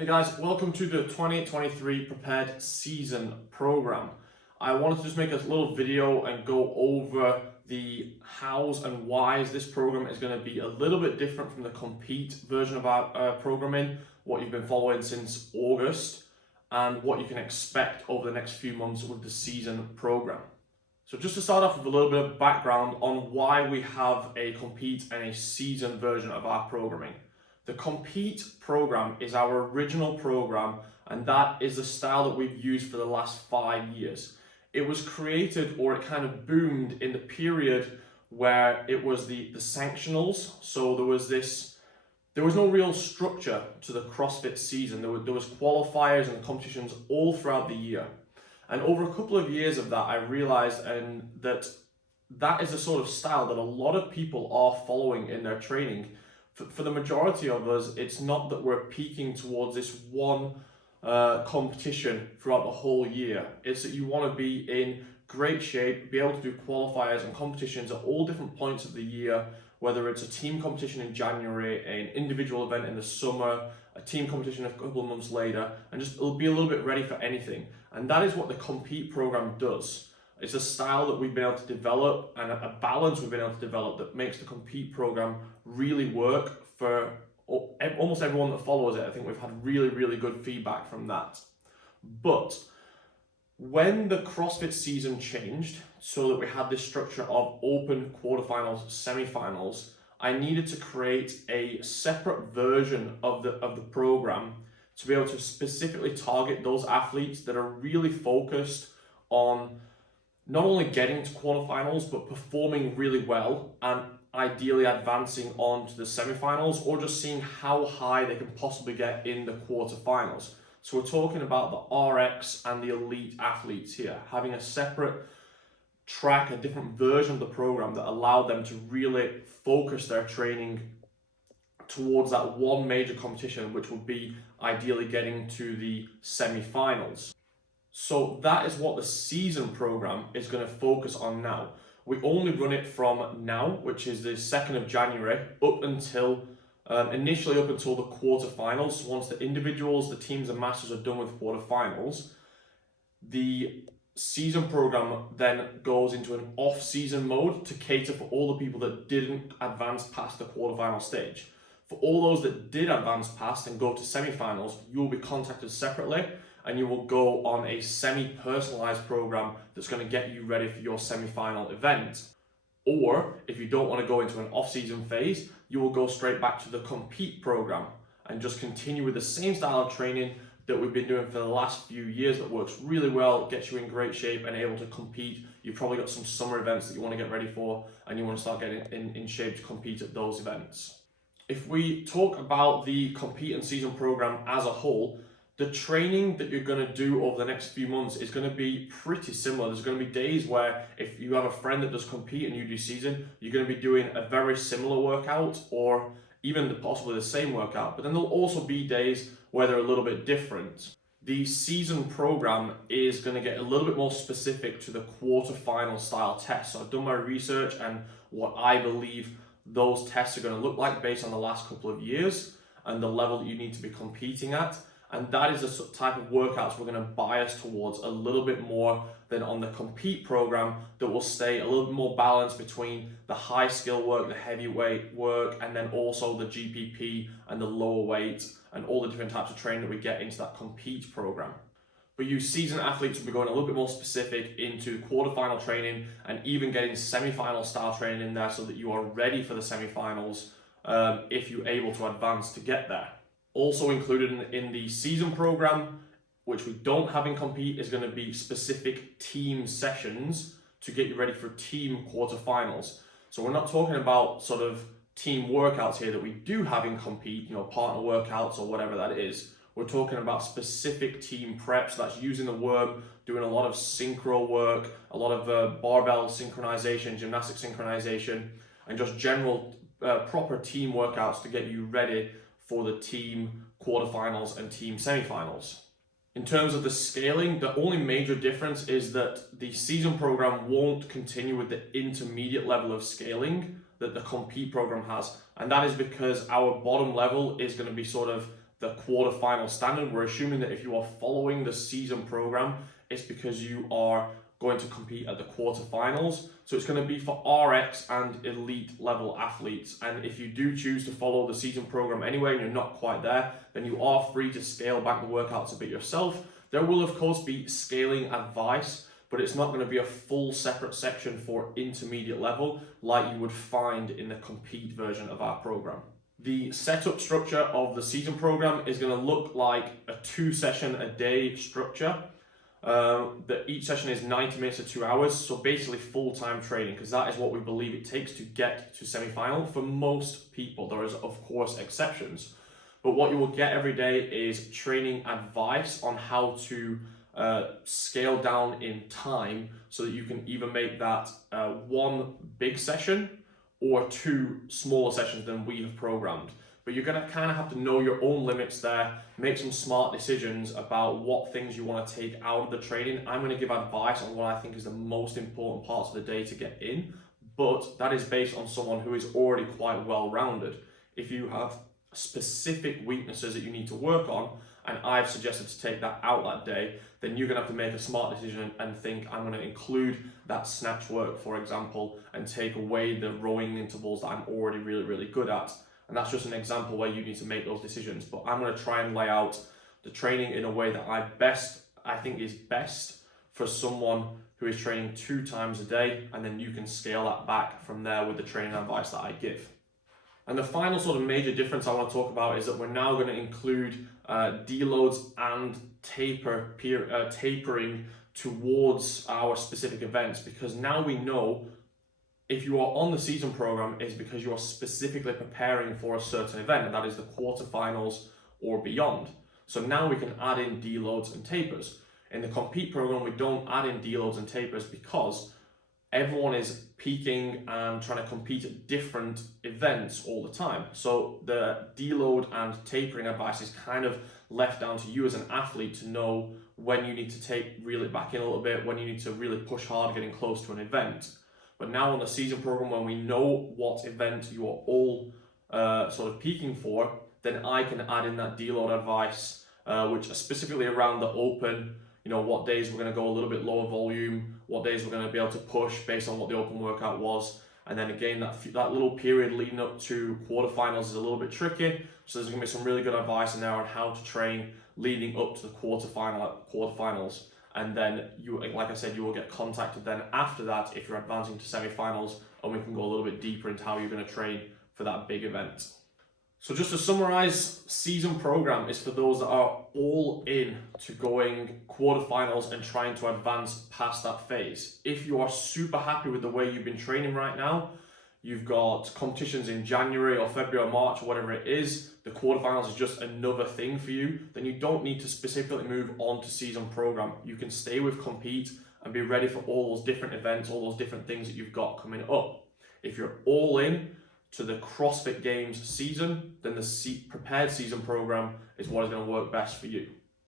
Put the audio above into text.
Hey guys, welcome to the 2023 Prepared Season Program. I wanted to just make a little video and go over the hows and whys. This program is going to be a little bit different from the Compete version of our programming, what you've been following since August, and what you can expect over the next few months with the season program. So just to start off with a little bit of background on why we have a Compete and a season version of our programming. The Compete program is our original program, and that is the style that we've used for the last 5 years. It was created, or it kind of boomed in the period where it was the sanctionals. So there was no real structure to the CrossFit season. There was qualifiers and competitions all throughout the year. And over a couple of years of that, I realized that is the sort of style that a lot of people are following in their training. For the majority of us, it's not that we're peaking towards this one competition throughout the whole year. It's that you want to be in great shape, be able to do qualifiers and competitions at all different points of the year, whether it's a team competition in January, an individual event in the summer, a team competition a couple of months later, and just be a little bit ready for anything. And that is what the Compete program does. It's a style that we've been able to develop and a balance we've been able to develop that makes the Compete program really work for almost everyone that follows it. I think we've had really, really good feedback from that. But when the CrossFit season changed so that we had this structure of open quarterfinals, semifinals, I needed to create a separate version of the program to be able to specifically target those athletes that are really focused on not only getting to quarterfinals, but performing really well and ideally advancing on to the semifinals, or just seeing how high they can possibly get in the quarterfinals. So we're talking about the RX and the elite athletes here, having a separate track, a different version of the program that allowed them to really focus their training towards that one major competition, which would be ideally getting to the semifinals. So that is what the season program is going to focus on now. We only run it from now, which is the 2nd of January, up until initially up until the quarterfinals. Once the individuals, the teams and masters are done with quarterfinals, the season program then goes into an off-season mode to cater for all the people that didn't advance past the quarterfinal stage. For all those that did advance past and go to semifinals, you will be contacted separately, and you will go on a semi-personalized program that's going to get you ready for your semi-final event. Or if you don't want to go into an off-season phase, you will go straight back to the Compete program and just continue with the same style of training that we've been doing for the last few years that works really well, gets you in great shape and able to compete. You've probably got some summer events that you want to get ready for, and you want to start getting in shape to compete at those events. If we talk about the Compete and season program as a whole, the training that you're going to do over the next few months is going to be pretty similar. There's going to be days where if you have a friend that does Compete and you do season, you're going to be doing a very similar workout or even possibly the same workout. But then there'll also be days where they're a little bit different. The season program is going to get a little bit more specific to the quarterfinal style tests. So I've done my research and what I believe those tests are going to look like based on the last couple of years and the level that you need to be competing at. And that is the type of workouts we're going to bias towards a little bit more than on the Compete program, that will stay a little bit more balanced between the high skill work, the heavyweight work, and then also the GPP and the lower weight and all the different types of training that we get into that Compete program. But you seasoned athletes will be going a little bit more specific into quarterfinal training and even getting semi-final style training in there so that you are ready for the semi-finals if you're able to advance to get there. Also included in the season program, which we don't have in Compete, is going to be specific team sessions to get you ready for team quarterfinals. So we're not talking about sort of team workouts here that we do have in Compete, partner workouts or whatever that is. We're talking about specific team preps. That's using the worm, doing a lot of synchro work, a lot of barbell synchronization, gymnastic synchronization, and just general proper team workouts to get you ready for the team quarterfinals and team semifinals. In terms of the scaling, the only major difference is that the season program won't continue with the intermediate level of scaling that the Compete program has. And that is because our bottom level is going to be sort of the quarterfinal standard. We're assuming that if you are following the season program, it's because you are going to compete at the quarterfinals. So it's going to be for RX and elite level athletes. And if you do choose to follow the season program anyway and you're not quite there, then you are free to scale back the workouts a bit yourself. There will of course be scaling advice, but it's not going to be a full separate section for intermediate level like you would find in the compete version of our program. The setup structure of the season program is going to look like a 2-session-a-day structure. Each session is 90 minutes to 2 hours, so basically full-time training, because that is what we believe it takes to get to semi-final for most people. There is of course exceptions, but what you will get every day is training advice on how to scale down in time so that you can either make that one big session or 2 smaller sessions than we have programmed. But you're going to kind of have to know your own limits there, make some smart decisions about what things you want to take out of the training. I'm going to give advice on what I think is the most important parts of the day to get in, but that is based on someone who is already quite well-rounded. If you have specific weaknesses that you need to work on, and I've suggested to take that out that day, then you're going to have to make a smart decision and think, I'm going to include that snatch work, for example, and take away the rowing intervals that I'm already really good at. And that's just an example where you need to make those decisions. But I'm going to try and lay out the training in a way that I think is best for someone who is training 2 times a day, and then you can scale that back from there with the training advice that I give. And the final sort of major difference I want to talk about is that we're now going to include deloads and tapering towards our specific events, because now we know if you are on the season program, it's because you are specifically preparing for a certain event, and that is the quarterfinals or beyond. So now we can add in deloads and tapers. In the compete program, we don't add in deloads and tapers because everyone is peaking and trying to compete at different events all the time. So the deload and tapering advice is kind of left down to you as an athlete to know when you need to reel it back in a little bit, when you need to really push hard getting close to an event. But now on the season program, when we know what event you are all sort of peaking for, then I can add in that deload advice, which are specifically around the open. You know, what days we're going to go a little bit lower volume, what days we're going to be able to push based on what the open workout was. And then again, that little period leading up to quarterfinals is a little bit tricky. So there's going to be some really good advice in there on how to train leading up to the quarterfinals. And then like I said, you will get contacted then after that if you're advancing to semi-finals, and we can go a little bit deeper into how you're going to train for that big event. So just to summarize, season program is for those that are all in to going quarterfinals and trying to advance past that phase. If you are super happy with the way you've been training right now, you've got competitions in January or February or March or whatever it is, the quarterfinals is just another thing for you, then you don't need to specifically move on to season program. You can stay with compete and be ready for all those different events, all those different things that you've got coming up. If you're all in to the CrossFit Games season, then the prepared season program is what is going to work best for you.